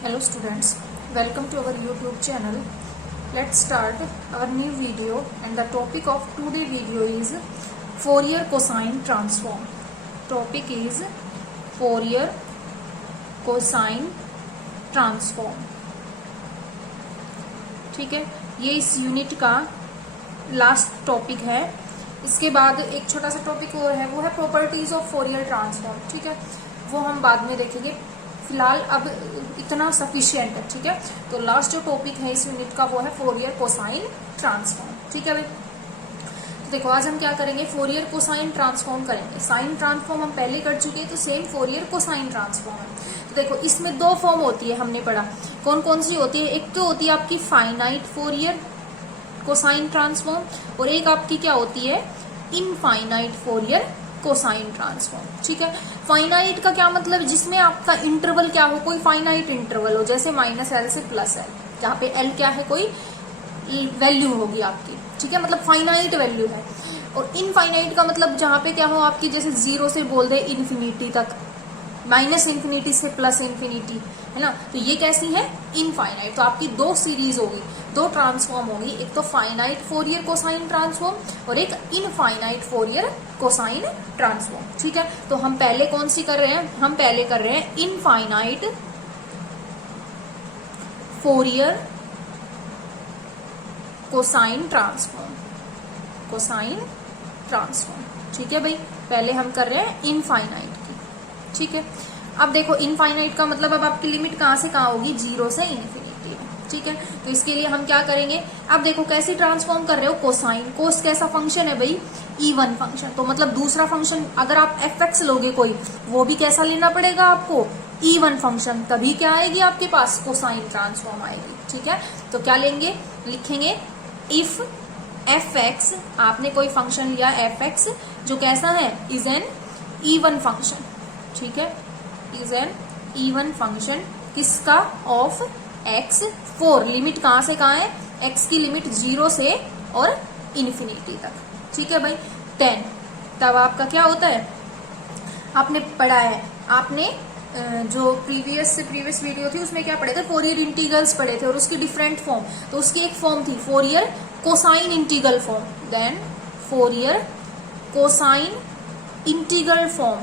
Hello students, welcome to our YouTube channel. Let's start our new video, and the topic of today video is Fourier cosine transform. Topic is Fourier cosine transform. ठीक है, ये इस unit का last topic है. इसके बाद एक छोटा सा टॉपिक और है, वो है प्रॉपर्टीज ऑफ फोरियर ट्रांसफॉर्म. ठीक है, वो हम बाद में देखेंगे. फिलहाल अब इतना सफिशिएंट है. ठीक है, तो लास्ट जो टॉपिक है इस यूनिट का वो है फोरियर कोसाइन ट्रांसफॉर्म. ठीक है भाई, तो देखो आज हम क्या करेंगे, फोरियर कोसाइन ट्रांसफॉर्म करेंगे. साइन ट्रांसफॉर्म हम पहले कर चुके हैं, तो सेम फोरियर कोसाइन ट्रांसफॉर्म है. तो देखो इसमें दो फॉर्म होती है, हमने पढ़ा. कौन कौन सी होती है? एक तो होती है आपकी फाइनाइट फोरियर कोसाइन ट्रांसफॉर्म, और एक आपकी क्या होती है, इनफाइनाइट फोरियर कोसाइन ट्रांसफॉर्म. ठीक है, फाइनाइट का क्या मतलब, जिसमें आपका इंटरवल क्या हो, कोई फाइनाइट इंटरवल हो, जैसे -l से +l, जहाँ पे l क्या है, कोई वैल्यू होगी आपकी. ठीक है, मतलब फाइनाइट वैल्यू है. और इनफाइनाइट का मतलब जहाँ पे क्या हो आपकी, जैसे 0 से बोल दे इन्फिनिटी तक, -∞ से +∞, है ना. तो ये कैसी है, इनफाइनाइट. तो आपकी दो सीरीज होगी, दो ट्रांसफॉर्म होगी, एक तो फाइनाइट फोरियर कोसाइन ट्रांसफॉर्म और एक इनफाइनाइट फोरियर कोसाइन ट्रांसफॉर्म. ठीक है, तो हम पहले कौन सी कर रहे हैं, हम पहले कर रहे हैं infinite Fourier cosine transform. Cosine transform. ठीक है भाई, पहले हम कर रहे हैं इनफाइनाइट की. ठीक है, अब देखो इनफाइनाइट का मतलब अब आपकी लिमिट कहां से कहां होगी, 0 से इन्फिनिटी है. ठीक है, तो इसके लिए हम क्या करेंगे, अब देखो कैसे ट्रांसफॉर्म कर रहे हो, कोसाइन. कोस कैसा फंक्शन है भाई, इवन फंक्शन. तो मतलब दूसरा फंक्शन अगर आप fx लोगे कोई, वो भी कैसा लेना पड़ेगा आपको, इवन फंक्शन. तभी क्या आएगी आपके पास, कोसाइन ट्रांसफॉर्म आएगी. ठीक है, तो क्या लेंगे, लिखेंगे इफ fx, आपने कोई फंक्शन लिया fx जो कैसा है, इज एन इवन फंक्शन. ठीक है, इज एन इवन फंक्शन किसका, ऑफ x. 4 लिमिट कहां से कहां है, x की लिमिट 0 से और इन्फिनिटी तक. ठीक है भाई, 10. तब आपका क्या होता है, आपने पढ़ा है, आपने जो प्रीवियस वीडियो थी उसमें क्या पढ़े थे, फोरियर इंटीग्रल्स पढ़े थे, और उसकी डिफरेंट फॉर्म. तो उसकी एक फॉर्म थी Fourier cosine integral form, then Fourier cosine integral form.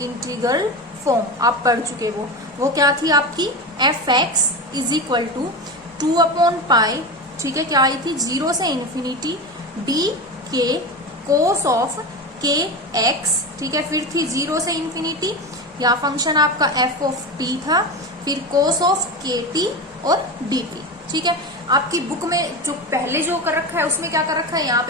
Integral form आप पढ़ चुके. वो क्या थी आपकी, fx इज इक्वल टू 2/π. ठीक है, क्या आई थी, 0 से infinity dk cos of kx. ठीक है, फिर थी 0 से इन्फिनिटी, या फंक्शन आपका f ऑफ t था, फिर कोस ऑफ kt और dt. ठीक है, आपकी बुक में जो पहले जो कर रखा है उसमें क्या कर रखा है, यहाँ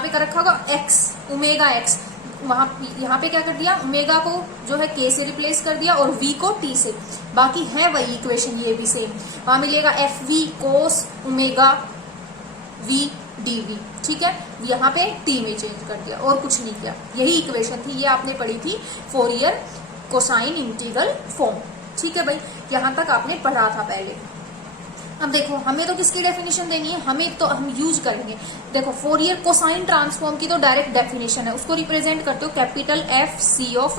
पे कर रखा होगा x, ओमेगा x. वहां यहाँ पे क्या कर दिया, ओमेगा को जो है k से रिप्लेस कर दिया और v को t से. बाकी है वही इक्वेशन, ये भी सेम. वहां मिलेगा fv कोस ओमेगा v dv. ठीक है, यहाँ पे t में चेंज कर दिया और कुछ नहीं किया. यही इक्वेशन थी, ये आपने पढ़ी थी फोरियर कोसाइन इंटीग्रल फॉर्म. ठीक है भाई, यहाँ तक आपने पढ़ा था पहले. अब देखो हमें तो किसकी डेफिनेशन देनी है, हमें तो हम यूज करेंगे, देखो फोरियर कोसाइन ट्रांसफॉर्म की तो डायरेक्ट डेफिनेशन है, उसको रिप्रेजेंट करते हो कैपिटल एफ सी ऑफ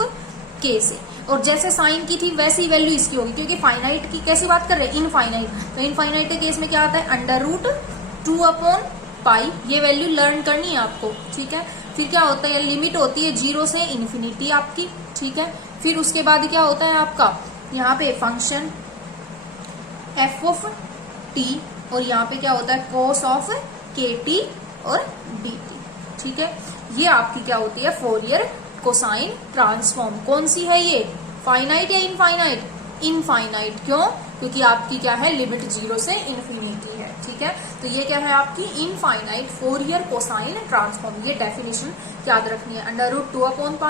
के से. और जैसे साइन की थी वैसी ही वैल्यू इसकी होगी, क्योंकि फाइनाइट की कैसी बात कर रहे हैं, इनफाइनाइट. तो इनफाइनाइट के केस में क्या आता है, √2/π. ये वैल्यू लर्न करनी है आपको. ठीक है, फिर क्या होता है, लिमिट होती है 0 से इन्फिनिटी आपकी. ठीक है, फिर उसके बाद क्या होता है आपका, यहाँ पे फंक्शन f ऑफ t, और यहाँ पे क्या होता है, कोस ऑफ kt और dt. ठीक है, ये आपकी क्या होती है, फोरियर कोसाइन ट्रांसफॉर्म. कौन सी है ये, फाइनाइट या इनफाइनाइट, इनफाइनाइट. क्यों, क्योंकि आपकी क्या है, लिमिट 0 से इन्फिनिटी है. ठीक है, तो ये क्या है आपकी इनफाइनाइट फोरियर कोसाइन ट्रांसफॉर्म. ये डेफिनेशन याद रखनी है, √2/π,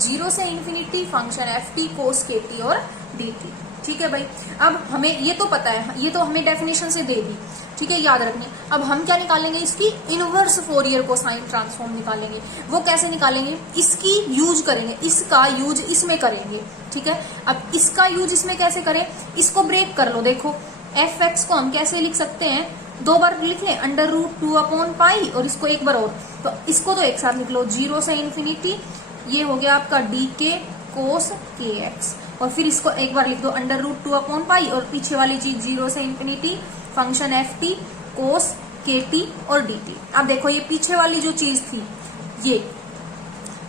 0 से इन्फिनिटी फंक्शन ft कोस kt और dt. ठीक है भाई, अब हमें ये तो पता है, ये तो हमें डेफिनेशन से दे दी. ठीक है, याद रखनी. अब हम क्या निकालेंगे, इसकी इनवर्स फोरियर कोसाइन ट्रांसफॉर्म निकालेंगे. वो कैसे निकालेंगे, इसकी यूज करेंगे, इसका यूज इसमें करेंगे. ठीक है, अब इसका यूज इसमें कैसे करें, इसको ब्रेक कर लो. देखो fx को हम कैसे लिख सकते हैं, 2 बार लिख लें, √2/π, और इसको एक बार और, तो इसको तो एक साथ लिख लो, 0 से इन्फिनिटी, ये हो गया आपका dk कोस kx. और फिर इसको एक बार लिख दो √2/पाई, और पीछे वाली चीज 0 से इंफिनिटी फंक्शन एफ टी कोस के टी और डी टी। अब देखो ये पीछे वाली जो चीज थी,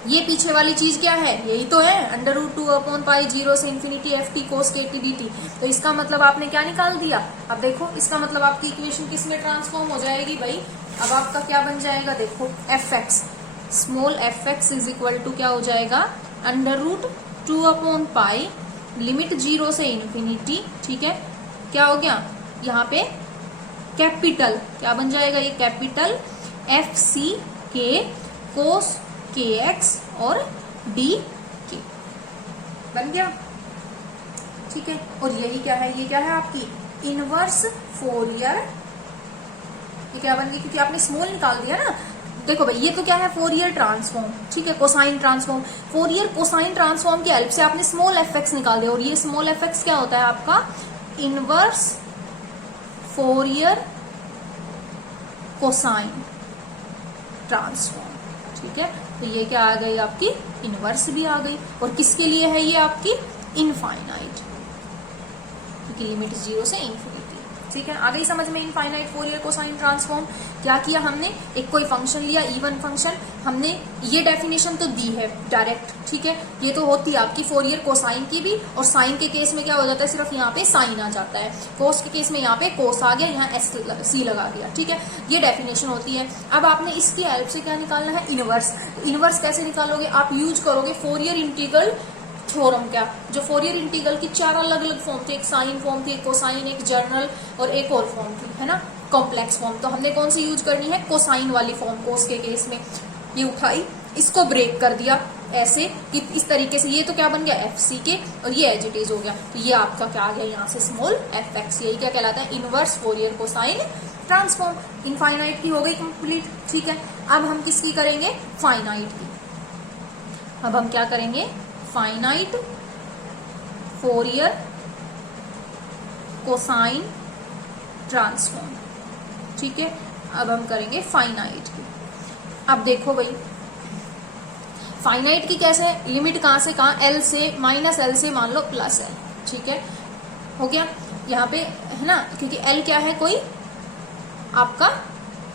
ये पीछे वाली चीज क्या है, यही तो है √2/पाई 0 से इंफिनिटी एफ टी कोस के टी डी टी। तो इसका मतलब आपने क्या निकाल दिया, अब देखो इसका मतलब आपकी इक्वेशन किस में ट्रांसफॉर्म हो जाएगी भाई, अब आपका क्या बन जाएगा, देखो F X, small F X is equal to क्या हो जाएगा √2/पाई लिमिट 0 से इंफिनिटी, ठीक है, क्या हो गया यहाँ पे कैपिटल, क्या बन जाएगा ये कैपिटल एफ सी के कोस के एक्स और डी के बन गया, ठीक है। और यही क्या है, ये क्या है आपकी इनवर्स फोरियर, ये क्या बन गई, क्योंकि आपने स्मॉल निकाल दिया ना। देखो भाई ये तो क्या है फोरियर ट्रांसफॉर्म, ठीक है, cosine transform, Fourier cosine transform की हेल्प से आपने स्मॉल एफ एक्स निकाल दिया, और ये स्मॉल एफ एक्स क्या होता है आपका इनवर्स फोरियर कोसाइन ट्रांसफॉर्म, ठीक है। तो ये क्या आ गई आपकी इनवर्स भी आ गई, और किसके लिए है ये आपकी इनफाइनाइट, क्योंकि लिमिट 0 से इंफिनिटी, ठीक है। आ गई समझ में इनफाइनाइट फोरियर कोसाइन ट्रांसफॉर्म। क्या किया हमने, एक कोई फंक्शन लिया इवन फंक्शन, हमने ये डेफिनेशन तो दी है डायरेक्ट, ठीक है, ये तो होती है आपकी फोरियर कोसाइन की भी, और साइन के केस में क्या हो जाता है सिर्फ यहाँ पे साइन आ जाता है, कोस के केस में यहाँ पे कोस आ गया, यहाँ एस सी लगा दिया, ठीक है, ये डेफिनेशन होती है। अब आपने इसकी हेल्प से क्या निकालना है इनवर्स। इनवर्स कैसे निकालोगे, आप यूज करोगे फोरियर इंटीग्रल थ्योरम, क्या जो फोरियर इंटीग्रल की 4 अलग अलग फॉर्म थी, एक साइन फॉर्म थी, एक कोसाइन, एक जर्नल और एक और फॉर्म थी, है ना, कॉम्प्लेक्स फॉर्म। तो हमने कौन सी यूज करनी है, कोसाइन वाली फॉर्म, कोस के केस में ये उठाई, इसको ब्रेक कर दिया ऐसे कि इस तरीके से, ये तो क्या बन गया एफ सी के, और ये एज इट इज हो गया, तो ये आपका क्या आ गया यहाँ से स्मॉल एफ एक्स, यही क्या कहलाता है inverse Fourier cosine transform. Infinite की हो गई कंप्लीट, ठीक है। अब हम किसकी करेंगे, फाइनाइट की। अब हम क्या करेंगे, फाइनाइट फोरियर कोसाइन ट्रांसफॉर्म, ठीक है। अब हम करेंगे फाइनाइट की। अब देखो भाई फाइनाइट की कैसे, लिमिट कहां से कहां, एल से माइनस एल से मान लो प्लस एल, ठीक है, हो गया यहाँ पे, है ना, क्योंकि एल क्या है कोई आपका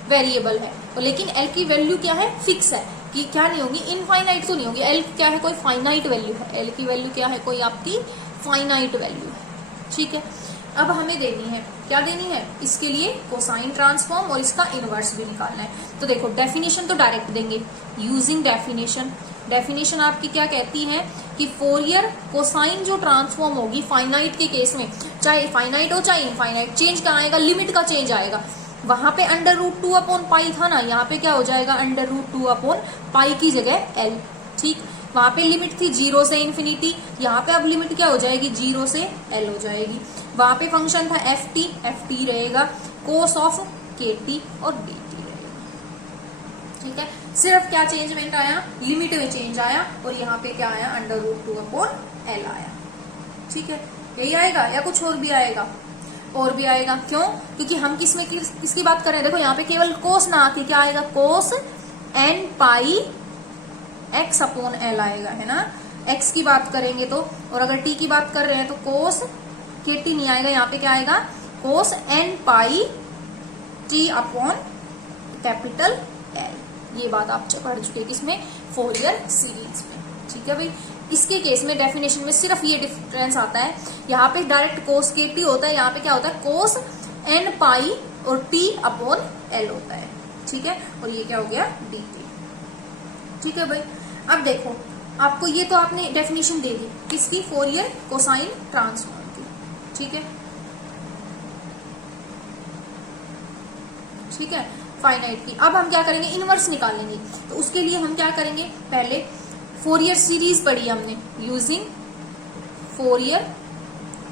वेरिएबल है, लेकिन एल की वैल्यू क्या है फिक्स है, कि क्या नहीं होगी इनफाइनाइट तो नहीं होगी, एल क्या है कोई फाइनाइट वैल्यू है, एल की वैल्यू क्या है कोई आपकी फाइनाइट वैल्यू है, ठीक है। अब हमें देनी है, क्या देनी है, इसके लिए कोसाइन ट्रांसफॉर्म और इसका इनवर्स भी निकालना है। तो देखो डेफिनेशन तो डायरेक्ट देंगे, यूजिंग डेफिनेशन। डेफिनेशन आपकी क्या कहती है कि फोरियर कोसाइन जो ट्रांसफॉर्म होगी फाइनाइट के केस में, चाहे फाइनाइट हो चाहे इनफाइनाइट, चेंज क्या आएगा, लिमिट का चेंज आएगा। वहां पे √2/पाई था ना, यहाँ पे क्या हो जाएगा √2/पाई की जगह एल, ठीक, वहां पे लिमिट थी 0 से इंफिनिटी, यहाँ पे अब लिमिट क्या हो जाएगी 0 से एल हो जाएगी। वहां पे फंक्शन था एफ टी रहेगा, कोस ऑफ के टी और डी टी रहेगा, ठीक है। सिर्फ क्या चेंजमेंट आया, लिमिट में चेंज आया, और यहाँ पे क्या आया √2/एल आया, ठीक है। यही आएगा या कुछ और भी आएगा, और भी आएगा, क्यों, क्योंकि हम किसकी बात कर रहे हैं, देखो यहाँ पे केवल कोस ना आके क्या आएगा, कोस एन पाई x/L आएगा, है ना, x की बात करेंगे तो, और अगर t की बात कर रहे हैं तो कोस के टी नहीं आएगा, यहाँ पे क्या आएगा कोस एन पाई t/कैपिटल L। ये बात आप पढ़ चुके हैं किसमें, फोरियर सीरीज में, ठीक है भाई। इसके केस में डेफिनेशन में सिर्फ ये डिफरेंस आता है, यहाँ पे डायरेक्ट कोस के टी होता है, यहाँ पे क्या होता है कोस एन पाई और t/L होता है, ठीक है, और ये क्या हो गया डी टी, ठीक है भाई। अब देखो आपको ये तो आपने डेफिनेशन दे दी किसकी, फोरियर कोसाइन ट्रांसफॉर्म की, ठीक है, ठीक है, फाइनाइट की। अब हम क्या करेंगे, इनवर्स निकालेंगे। तो उसके लिए हम क्या करेंगे, पहले फोरियर सीरीज पढ़ी हमने, यूजिंग फोरियर,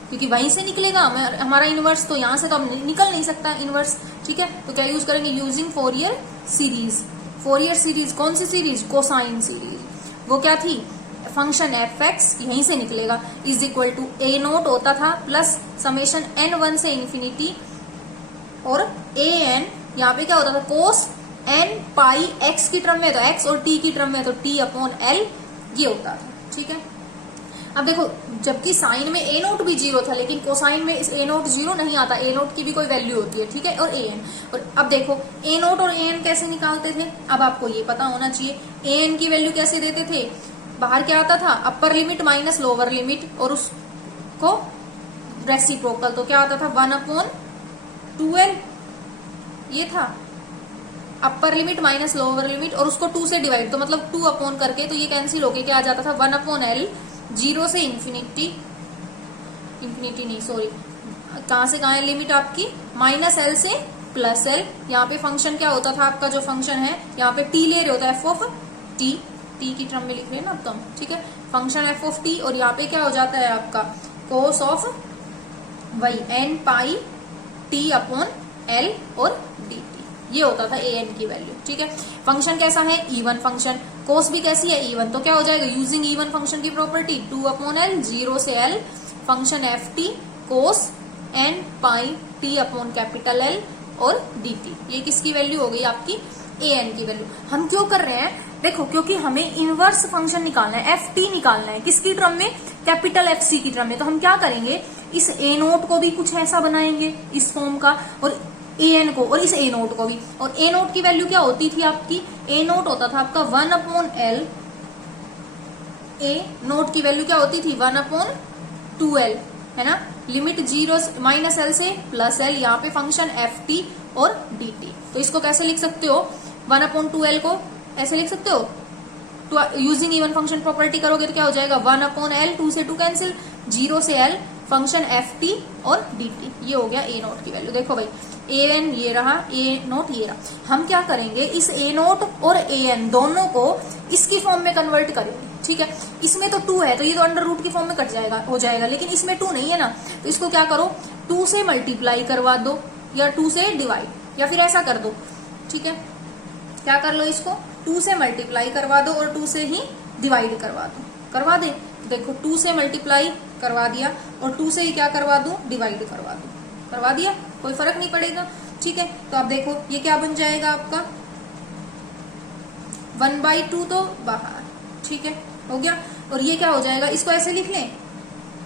क्योंकि वहीं से निकलेगा हमारा इनवर्स, तो यहां से तो अब निकल नहीं सकता इनवर्स, ठीक है। तो क्या यूज करेंगे, using Fourier series. Fourier series कौन सी सीरीज, कोसाइन सीरीज, वो क्या थी फंक्शन एफ एक्स, यहीं से निकलेगा, is equal to A naught होता था प्लस समेशन n1 से इंफिनिटी, और ए एन यहाँ पे क्या होता था कोस एन पाई एक्स की टर्म में तो एक्स, और टी की टर्म में तो t/L ये होता था, ठीक है। अब देखो, जबकि साइन में ए नोट भी 0 था, लेकिन कोसाइन में इस ए नोट 0 नहीं आता, ए नोट की भी कोई वैल्यू होती है, ठीक है, और ए एन। और अब देखो ए नोट और ए एन कैसे निकालते थे, अब आपको ये पता होना चाहिए। ए एन की वैल्यू कैसे देते थे, बाहर क्या आता था, upper limit minus lower limit, और उसको रेसिप्रोकल, तो क्या आता था 1/2l, ये था upper limit minus lower limit, और उसको 2 से डिवाइड, तो मतलब 2 अपॉन करके, तो ये कैंसिल होके क्या आ जाता था 1/l, 0 से इन्फिनिटी, इन्फिनिटी नहीं सॉरी, कहां से कहां है लिमिट आपकी, -l से +l। यहाँ पे फंक्शन क्या होता था आपका, जो फंक्शन है यहाँ पे t ले रहे होता है, f ऑफ t, t की टर्म में लिख रहे हैं ना अब तुम, ठीक है, फंक्शन f ऑफ t, और यहाँ पे क्या हो जाता है आपका cos ऑफ वही n पाई t अपॉन l और dt, ये होता था a n की वैल्यू, ठीक है। फंक्शन कैसा है, इवन फंक्शन, कोस भी कैसी है, इवन, तो क्या हो जाएगा, यूजिंग इवन फंक्शन की प्रॉपर्टी 2/l, 0 से l, फंक्शन एफ टी कोस n पाई t अपॉन कैपिटल L और dt, ये किसकी वैल्यू हो गई आपकी, a n की वैल्यू। हम क्यों कर रहे हैं, देखो क्योंकि हमें इनवर्स फंक्शन निकालना है, एफ टी निकालना है, किसकी टर्म में, कैपिटल एफ सी की टर्म में। तो हम क्या करेंगे, इस ए नोट को भी कुछ ऐसा बनाएंगे इस फॉर्म का, और ए एन को, और इस ए नोट को भी। और ए नोट की वैल्यू क्या होती थी आपकी, ए नोट होता था आपका 1/l, ए नोट की वैल्यू क्या होती थी 1/2l, है ना, लिमिट 0 -l से +l, यहाँ पे फंक्शन एफ टी और डी टी। तो इसको कैसे लिख सकते हो, 1/2l को ऐसे लिख सकते हो, यूजिंग इवन फंक्शन प्रॉपर्टी करोगे तो क्या हो जाएगा 1/l, 2 से 2 कैंसिल, 0 से l, फंक्शन एफ टी और डी टी, ये हो गया ए नोट की वैल्यू। देखो भाई ए एन ये रहा, ए नोट ये रहा, हम क्या करेंगे, इस ए नोट और ए एन दोनों को इसकी फॉर्म में कन्वर्ट करेंगे, ठीक है। इसमें तो 2 है, तो ये तो अंडर रूट की फॉर्म में कट जाएगा, हो जाएगा, लेकिन इसमें 2 नहीं है ना, तो इसको क्या करो 2 से मल्टीप्लाई करवा दो, या 2 से डिवाइड, या फिर ऐसा कर दो, ठीक है, क्या कर लो, इसको 2 से मल्टीप्लाई करवा दो और 2 से ही डिवाइड करवा दो, करवा दे। देखो 2 से मल्टीप्लाई करवा दिया और 2 से ही क्या करवा दूं, डिवाइड करवा दूं, करवा दिया, कोई फर्क नहीं पड़ेगा, ठीक है। तो अब देखो ये क्या बन जाएगा आपका 1/2 तो बाहर, ठीक है, हो गया। और ये क्या हो जाएगा, इसको ऐसे लिख लें,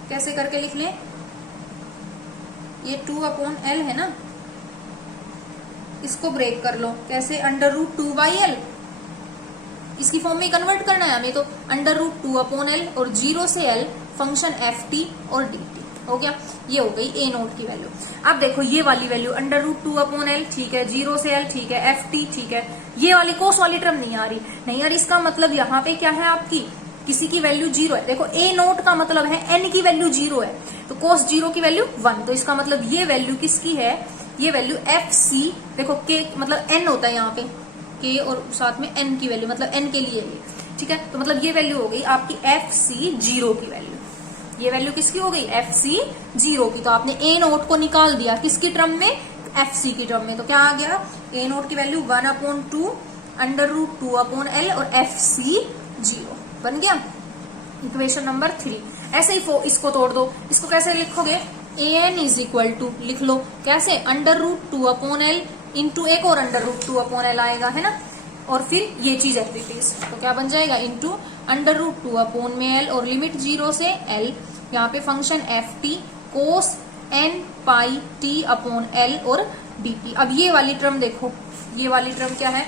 कैसे करके लिख लें, ये 2/l है ना, इसको ब्रेक कर लो, कैसे, √2/l, इसकी फॉर्म में कन्वर्ट करना है हमें, तो √2/l और 0 से l, फंक्शन एफ टी और डी टी, हो गया, ये हो गई ए नोट की वैल्यू। अब देखो ये वाली वैल्यू √2/l, ठीक है, 0 से l, ठीक है, एफ टी, ठीक है, ये वाली कोस वाली टर्म नहीं आ रही, नहीं आ रही, इसका मतलब यहाँ पे क्या है आपकी, किसी की वैल्यू 0 है। देखो ए नोट का मतलब है n की वैल्यू 0 है, तो कोस 0 की वैल्यू 1, तो इसका मतलब ये वैल्यू किसकी है, ये वैल्यू एफ सी, देखो के मतलब n होता है यहाँ पे, के और साथ में n की वैल्यू, मतलब n के लिए ये, ठीक है, तो मतलब ये वैल्यू हो गई आपकी एफ सी 0 की वैल्यू, ये वैल्यू किसकी हो गई, एफ सी 0 की। तो आपने ए नोट को निकाल दिया किसकी टर्म में, एफ सी की टर्म में, तो क्या आ गया, ए नोट की वैल्यू 1/2 √2/l और एफ सी 0 बन गया, इक्वेशन नंबर 3। ऐसे ही इसको तोड़ दो, इसको कैसे लिखोगे, A N is equal to, लिख लो कैसे, √2/l इंटू एक और √2/l आएगा, है ना, और फिर ये चीज है रिपीट, तो क्या बन जाएगा, इंटू √2/l और लिमिट 0 से l, यहाँ पे फंक्शन एफ टी कोस n पाई t अपॉन l और dt। अब ये वाली टर्म देखो, ये वाली टर्म क्या है,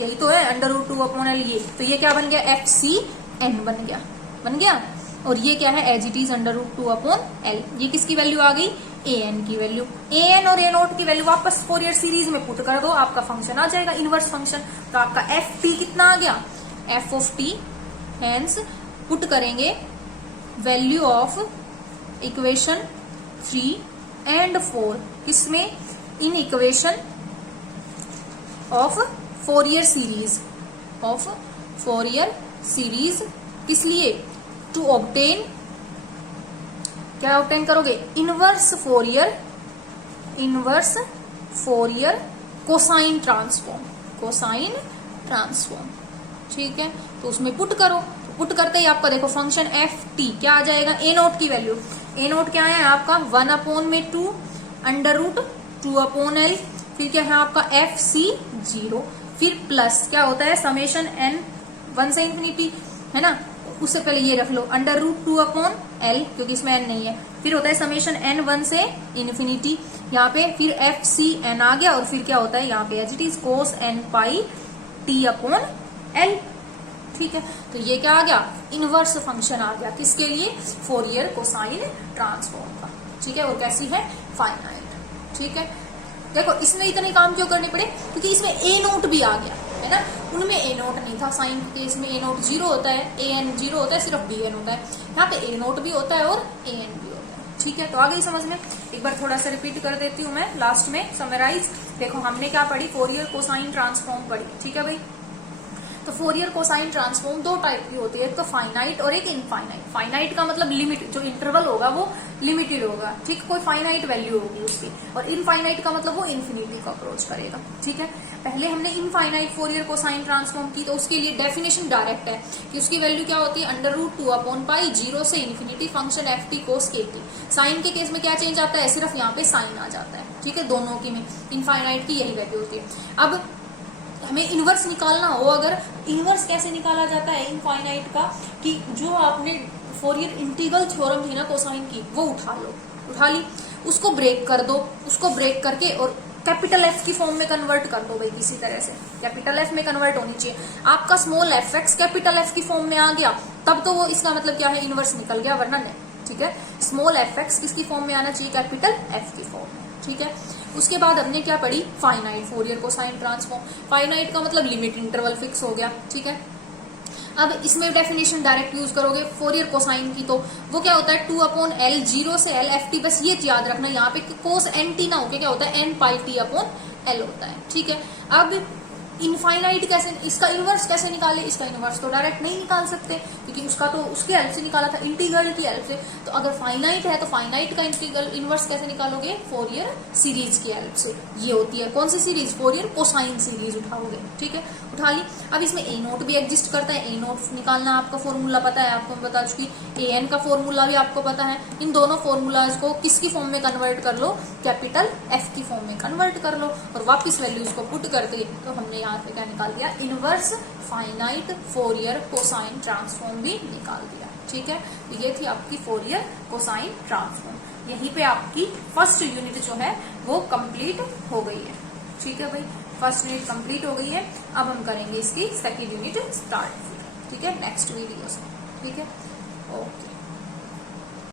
यही तो है √2/l, ये तो ये क्या बन गया, एफ सी n बन गया, बन गया, और ये क्या है, एज इट इज √2/l, ये किसकी वैल्यू आ गई, ए एन की वैल्यू। ए एन और ए नोट की वैल्यू वापस फोरियर सीरीज में पुट कर दो, आपका फंक्शन आ जाएगा इनवर्स फंक्शन। तो आपका एफ टी कितना आ गया, F of T, hence put करेंगे वैल्यू ऑफ इक्वेशन 3 एंड 4 किसमें, in equation of Fourier series, of Fourier series, किस लिए, टू ऑब्टेन, क्या ऑब्टेन करोगे, inverse Fourier cosine transform, cosine transform, ठीक है। तो उसमें पुट करो, तो पुट करते ही आपका देखो फंक्शन एफ टी क्या आ जाएगा, ए नोट की वैल्यू, ए नोट क्या है आपका 1/2 √2/l, फिर क्या है आपका एफ सी 0, फिर प्लस क्या होता है समेशन n 1 से इन्फिनिटी, है ना, उससे पहले ये रख लो √2/L, क्योंकि इसमें n नहीं है। फिर होता है समेशन n 1 से इन्फिनिटी, यहाँ पे फिर FCN आ गया, और फिर क्या होता है यहाँ पे as it is cos n pi t/L। ठीक है, तो ये क्या आ गया, इनवर्स फंक्शन आ गया, किसके लिए, फोरियर कोसाइन ट्रांसफॉर्म का। ठीक है, और कैसी है, फाइनाइट। ठीक है, देखो इसमें इतने काम क्यों करने पड़े, क्योंकि इसमें A0 भी आ गया है ना, उनमें A0 नहीं था, साइन के केस में A0 0 होता है, AN 0 होता है, सिर्फ BN होता है। यहाँ पे A0 भी होता है और AN भी होता है। ठीक है, तो आ गई समझ में। एक बार थोड़ा सा रिपीट कर देती हूँ मैं लास्ट में समराइज। देखो हमने क्या पढ़ी, फोरियर कोसाइन ट्रांसफॉर्म पढ़ी। ठीक है भाई, तो फोरियर कोसाइन ट्रांसफॉर्म दो टाइप की होती है, एक तो फाइनाइट और एक इनफाइनाइट। फाइनाइट का मतलब लिमिट, जो इंटरवल होगा वो लिमिटेड होगा, ठीक, कोई फाइनाइट वैल्यू होगी उसकी, और इनफाइनाइट का मतलब वो इन्फिनिटी को अप्रोच करेगा। ठीक है, पहले हमने इनफाइनाइट फोरियर कोसाइन ट्रांसफॉर्म की, तो उसके लिए डेफिनेशन डायरेक्ट है कि उसकी वैल्यू क्या होती है, √2/π 0 से infinity function ft cos kt। Sine के केस में क्या चेंज आता है, सिर्फ यहाँ पे साइन आ जाता है। ठीक है, दोनों की में इनफाइनाइट की यही वैल्यू होती है। अब हमें इनवर्स निकालना हो, अगर इनवर्स कैसे निकाला जाता है इनफाइनाइट का, कि जो आपने फोरियर इंटीग्रल थ्योरम थी ना कोसाइन की, वो उठा लो, उठा ली, उसको ब्रेक कर दो, उसको ब्रेक करके और कैपिटल F की फॉर्म में कन्वर्ट कर दो भाई, किसी तरह से कैपिटल F में कन्वर्ट होनी चाहिए। आपका स्मॉल fx कैपिटल F की फॉर्म में आ गया, तब तो वो इसका मतलब क्या है, इनवर्स निकल गया, वरना नहीं। ठीक है, स्मॉल fx किसकी फॉर्म में आना चाहिए, कैपिटल F की फॉर्म में। ठीक है, उसके बाद हमने क्या पढ़ी, finite Fourier cosine transform. Finite का मतलब लिमिट इंटरवल फिक्स हो गया। ठीक है, अब इसमें डेफिनेशन डायरेक्ट यूज करोगे फोरियर कोसाइन की, तो वो क्या होता है 2/L 0 से L ft। बस ये याद रखना यहाँ पे cos nt ना होके क्या होता है n पाई t/L होता है। ठीक है, अब इनफाइनाइट कैसे, इसका इनवर्स कैसे निकाले, इसका इनवर्स तो डायरेक्ट नहीं निकाल सकते, क्योंकि उसका तो उसके हेल्प से निकाला था, इंटीग्रल की हेल्प से। तो अगर फाइनाइट है तो फाइनाइट का इंटीग्रल इनवर्स कैसे निकालोगे, फोरियर सीरीज की हेल्प से। ये होती है कौन सी सीरीज, फोरियर कोसाइन सीरीज उठाओगे। ठीक है, उठा ली। अब इसमें A0 भी एग्जिस्ट करता है, A0 निकालना आपका फॉर्मूला पता है, आपको बता चुकी। AN का फॉर्मूला भी आपको पता है। इन दोनों फॉर्मूलाज को किसकी फॉर्म में कन्वर्ट कर लो, कैपिटल F की फॉर्म में कन्वर्ट कर लो, और वापिस वैल्यूज को पुट करते तो हमने यहाँ पे क्या निकाल दिया, inverse finite Fourier cosine transform भी निकाल दिया। ठीक है, तो ये थी आपकी फोरियर कोसाइन ट्रांसफॉर्म। यहीं पे आपकी फर्स्ट यूनिट जो है वो कंप्लीट हो गई है। ठीक है भाई, फर्स्ट यूनिट कंप्लीट हो गई है। अब हम करेंगे इसकी सेकेंड यूनिट स्टार्ट। ठीक है, नेक्स्ट वीडियो से। ठीक है, ओके।